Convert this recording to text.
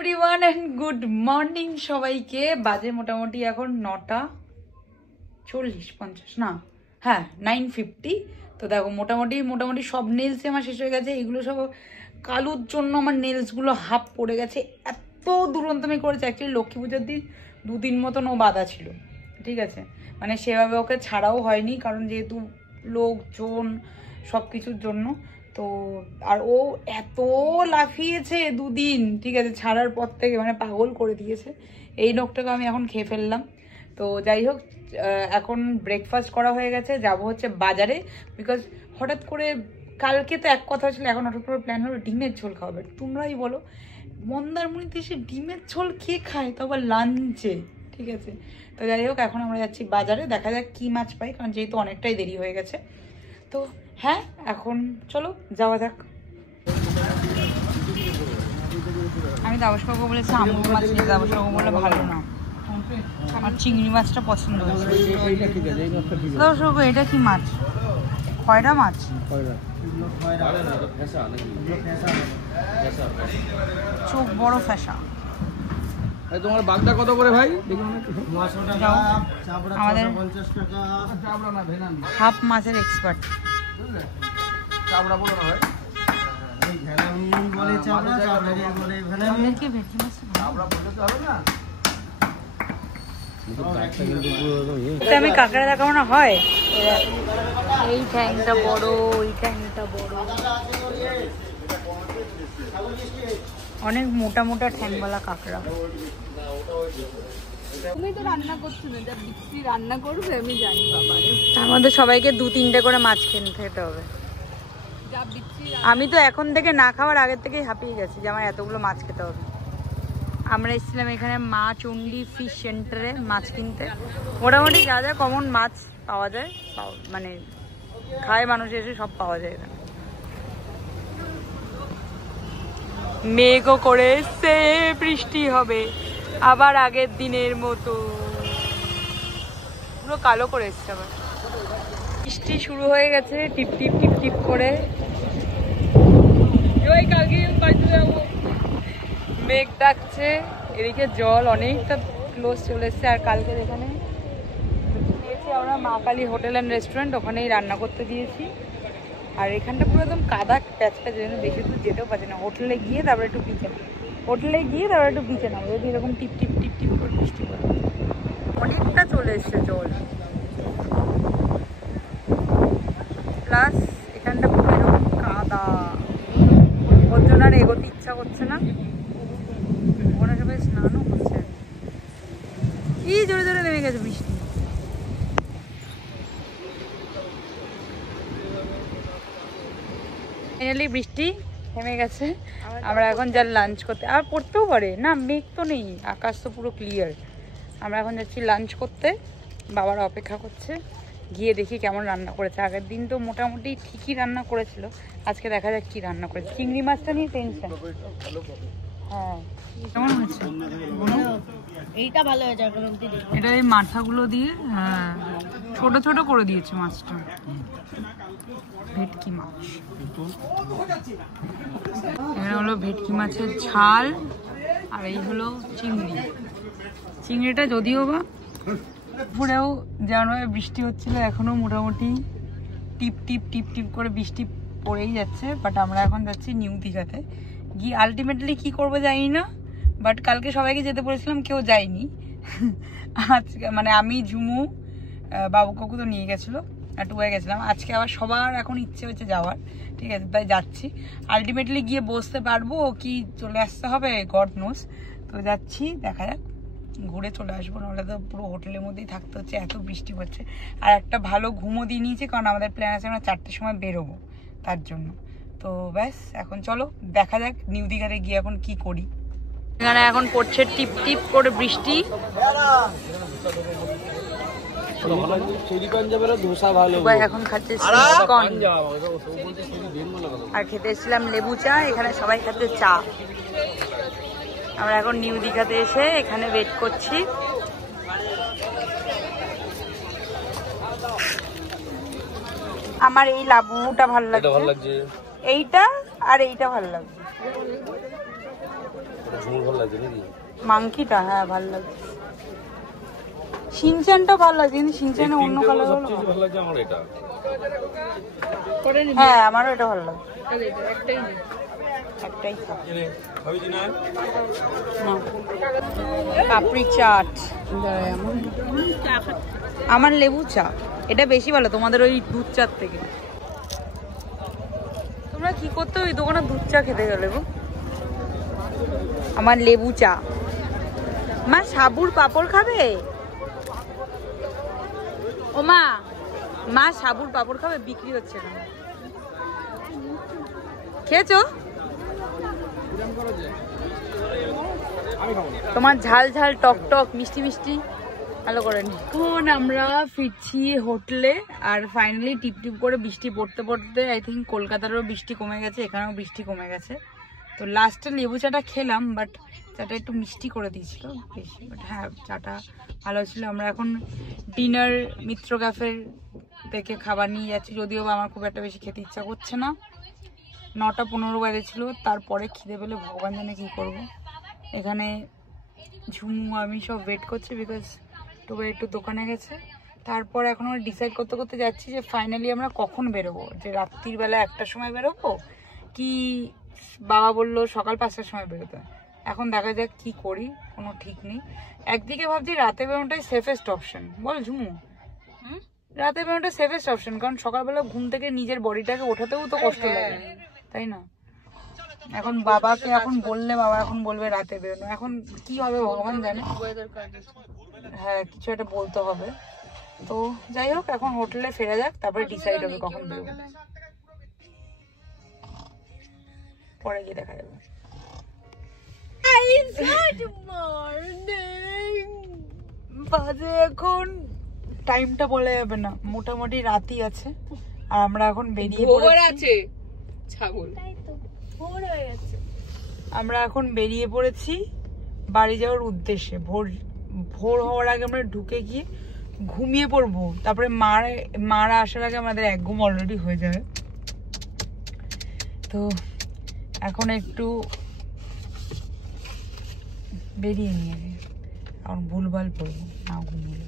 Everyone and good morning সবাইকে। বাজে মোটামুটি এখন 9:40-50 না, হ্যাঁ 9:50। তো দেখো মোটামুটি সব নেলসে আমার শেষ হয়ে গেছে। এগুলো সব কালুর জন্য আমার নেলসগুলো হাফ পড়ে গেছে। এত দুরন্ত আমি করেছি। অ্যাকচুয়ালি লক্ষ্মী পুজোর দিন 2 দিন মতন ও বাঁধা ছিল, ঠিক আছে, মানে সেভাবে ওকে ছাড়াও হয়নি, কারণ যেহেতু লোকজন সব কিছুর জন্য। তো আর ও এত লাফিয়েছে 2 দিন, ঠিক আছে, ছাড়ার পর থেকে মানে পাগল করে দিয়েছে। এই নখটাকে আমি এখন খেয়ে ফেললাম। তো যাই হোক, এখন ব্রেকফাস্ট করা হয়ে গেছে, যাব হচ্ছে বাজারে। বিকজ হঠাৎ করে কালকে তো এক কথা ছিল, এখন হঠাৎ করে প্ল্যান হলো ডিমের ঝোল খাওয়াবে। তোমরাই বলো মন্দারমণিতে এসে ডিমের ঝোল খেয়ে খায়, তো আবার লাঞ্চে, ঠিক আছে। তো যাই হোক, এখন আমরা যাচ্ছি বাজারে, দেখা যাক কী মাছ পাই, কারণ যেহেতু অনেকটাই দেরি হয়ে গেছে। তো হ্যাঁ, এখন চলো যাওয়া যাক। আমি দাবসবাবু বলেছি আমুর মাছ নিয়ে, দাবসবাবু বলে ভালো না, আমার চিংড়ি মাছটা পছন্দ হয়েছে। দাবসবাবু এটা কি মাছ? খয়রা মাছ? চোখ বড় ফ্যাসা। তোমার বাগদা কত করে ভাই? আমাদের হাফ মাছের এক্সপার্ট। চাবড়া বলো না ভাই, আমি কাঁকড়া দেখাবো না হয়? এই ট্যাংটা বড়, ওই ট্যাংটা বড়, অনেক মোটা মোটা ঠ্যাংওয়ালা কাঁকড়া। তুমি তো রান্না করছো না, যা বিক্রি রান্না করবে আমি জানি বাবারে। তার মধ্যে সবাইকে 2-3টে করে মাছ খেতে হবে। যা বিক্রি আমি তো এখন থেকে না খাওয়ার আগের থেকেই হাঁপিয়ে গেছি যে আমার এতগুলো মাছ খেতে হবে। আমরা এসেছিলাম এখানে মা চণ্ডী ফিশ সেন্টারে মাছ কিনতে। মোটামুটি যা যা কমন মাছ পাওয়া যায়, মানে খায় মানুষ এসে, সব পাওয়া যায় এখানে। মেঘও করে এসছে, বৃষ্টি হবে আবার আগের দিনের মতো। পুরো কালো করে এসছে আবার। বৃষ্টি শুরু হয়ে গেছে টিপ টিপ টিপ টিপ করে। মেঘ ডাকছে, এদিকে জল অনেকটা ক্লোজ চলে এসছে। আর কালকে এখানে দিয়েছি আমরা মা কালী হোটেল অ্যান্ড রেস্টুরেন্ট, ওখানেই রান্না করতে দিয়েছি। আর এখানটা পুরো একদম কাদা প্যাচটা, যেন বেশি দূর যেতেও পারছি না। হোটেলে গিয়ে তারপরে একটু বিচে নামো, যদি এরকম টিপ টিপ টিপ টিপ করে বৃষ্টি করে। অনেকটা চলে এসছে জল, প্লাস এখানটা পুরো এরকম কাদা, ওর জন্য আর এগোতে ইচ্ছা করছে না। ওখানে সবাই স্নানও করছে। কি জোরে জোরে নেমে গেছে বৃষ্টি। ফাইনালি বৃষ্টি থেমে গেছে। আমরা এখন যা লাঞ্চ করতে, আর পড়তেও পারে না, মেঘ তো নেই, আকাশ তো পুরো ক্লিয়ার। আমরা এখন যাচ্ছি লাঞ্চ করতে, বাবারা অপেক্ষা করছে। গিয়ে দেখি কেমন রান্না করেছে। আগের দিন তো মোটামুটি ঠিকই রান্না করেছিল, আজকে দেখা যাক কি রান্না করেছে। চিংড়ি মাছটা নিয়ে টেনশন। হ্যাঁ, কেমন হয়েছে? এইটা ভালো হয়েছে। এটা এই মাথাগুলো দিয়ে ছোট ছোট করে দিয়েছে মাছটা। ভেটকি মাছ, এখানে হলো ভেটকি মাছের ঝাল, আর এই হলো চিংড়ি। চিংড়িটা যদিও বা পুরেও যেমনভাবে বৃষ্টি হচ্ছিল, এখনো মোটামুটি টিপ টিপ টিপ টিপ করে বৃষ্টি পড়েই যাচ্ছে। বাট আমরা এখন যাচ্ছি নিউ দীঘাতে। গিয়ে আলটিমেটলি কি করবো জানি না, বাট কালকে সবাইকে যেতে বলেছিলাম, কেউ যায়নি। আজকে মানে আমি, ঝুমু, বাবু কাকু তো নিয়ে গেছিলো, টুয়ে গেছিলাম। আজকে আবার সবার এখন ইচ্ছে হচ্ছে যাওয়ার, ঠিক আছে, তাই যাচ্ছি। আলটিমেটলি গিয়ে বসতে পারবো কি চলে আসতে হবে গড নোস। তো যাচ্ছি, দেখা যাক, ঘুরে চলে আসবো। নাহলে তো পুরো হোটেলের মধ্যেই থাকতে হচ্ছে, এত বৃষ্টি পড়ছে। আর একটা ভালো ঘুমও দিয়ে নিয়েছি, কারণ আমাদের প্ল্যান আছে আমরা 4টের সময় বেরোবো, তার জন্য। তো ব্যাস, এখন চলো দেখা যাক নিউ দীঘাতে গিয়ে এখন কি করি। এখানে এখন পড়ছে টিপ টিপ করে বৃষ্টি। এখন খাচ্ছে আর খেতে এসেছিলাম লেবু চা। এখানে সবাই খাচ্ছে চা। আমরা এখন নিউ দীঘাতে এসে এখানে ওয়েট করছি। আমার এই লাবুটা ভালো লাগছে, এইটা আর এইটা ভালো লাগছে। মাংকিটা হ্যাঁ ভালো লাগে, শিনচ্যানটা ভালো লাগে কিন্তু শিনচ্যানে অন্য কালার হলো ভালো লাগে আমার এটা। হ্যাঁ আমারও এটা ভালো লাগে, একটাই পাপড়ি চাট, আমার লেবু চা, এটা বেশি ভালো তোমাদের ওই দুধ চার থেকে। তোমরা কি করতে ওই দোকানে দুধ চা খেতে গেলে গো? আমার লেবু চা। মা সাবুর পাপড় খাবে? ও মা, মা সাবুর পাপড় খাবে? বিক্রি হচ্ছে না। খেয়েছো? তোমার ঝাল ঝাল টক টক মিষ্টি মিষ্টি ভালো করে নি। এখন আমরা ফিরছি হোটেলে, আর ফাইনালি টিপ টিপ করে বৃষ্টি পড়তে পড়তে আই থিঙ্ক কলকাতারও বৃষ্টি কমে গেছে, এখানেও বৃষ্টি কমে গেছে। তো লাস্টে লেবু চাটা খেলাম, বাট চাটা একটু মিষ্টি করে দিয়েছিল বেশি, বাট হ্যাঁ চাটা ভালো ছিল। আমরা এখন ডিনার মিত্র ক্যাফের থেকে খাবার নিয়ে যাচ্ছি, যদিও বা আমার খুব একটা বেশি খেতে ইচ্ছা করছে না। 9:15 বাজেছিল, তারপরে খিদে পেলে ভগবান জানে কী করবো। এখানে ঝুমু আমি সব ওয়েট করছি, বিকজ টুবে একটু দোকানে গেছে। তারপর এখন আমরা ডিসাইড করতে করতে যাচ্ছি যে ফাইনালি আমরা কখন বেরোবো, যে রাত্রির বেলা 1টার সময় বেরোবো কি বাবা বললো সকাল 5টার সময় বেরোতে। এখন দেখা যাক কি করি, কোনো ঠিক নেই। একদিকে ভাবছি রাতে বেরোনোটাই সেফেস্ট অপশন, বল ঝুমু? রাতে বেরোনোটা সেফেস্ট অপশন, কারণ সকালবেলা ঘুম থেকে নিজের বডিটাকে ওঠাতেও তো কষ্ট লাগে, তাই না? এখন বাবাকে এখন বললে বাবা এখন বলবে রাতে বেরোনো, এখন কি হবে ভগবান জানে। হ্যাঁ কিছু একটা বলতে হবে। তো যাই হোক এখন হোটেলে ফেরা যাক, তারপরে ডিসাইড হবে কখন বেরোবো, পরে গিয়ে দেখা যাবে। বাজে এখন টাইমটা বলা যাবে না, মোটামুটি রাতই আছে। আর আমরা এখন বেরিয়ে পড়েছি, আমরা এখন বেরিয়ে পড়েছি বাড়ি যাওয়ার উদ্দেশ্যে। ভোর হওয়ার আগে আমরা ঢুকে গিয়ে ঘুমিয়ে পড়বো, তারপরে মারা আসার আগে আমাদের এক ঘুম অলরেডি হয়ে যাবে। তো এখন একটু বেরিয়ে নিয়ে এখন ভুলভাল পড়বো না ঘুমিয়ে।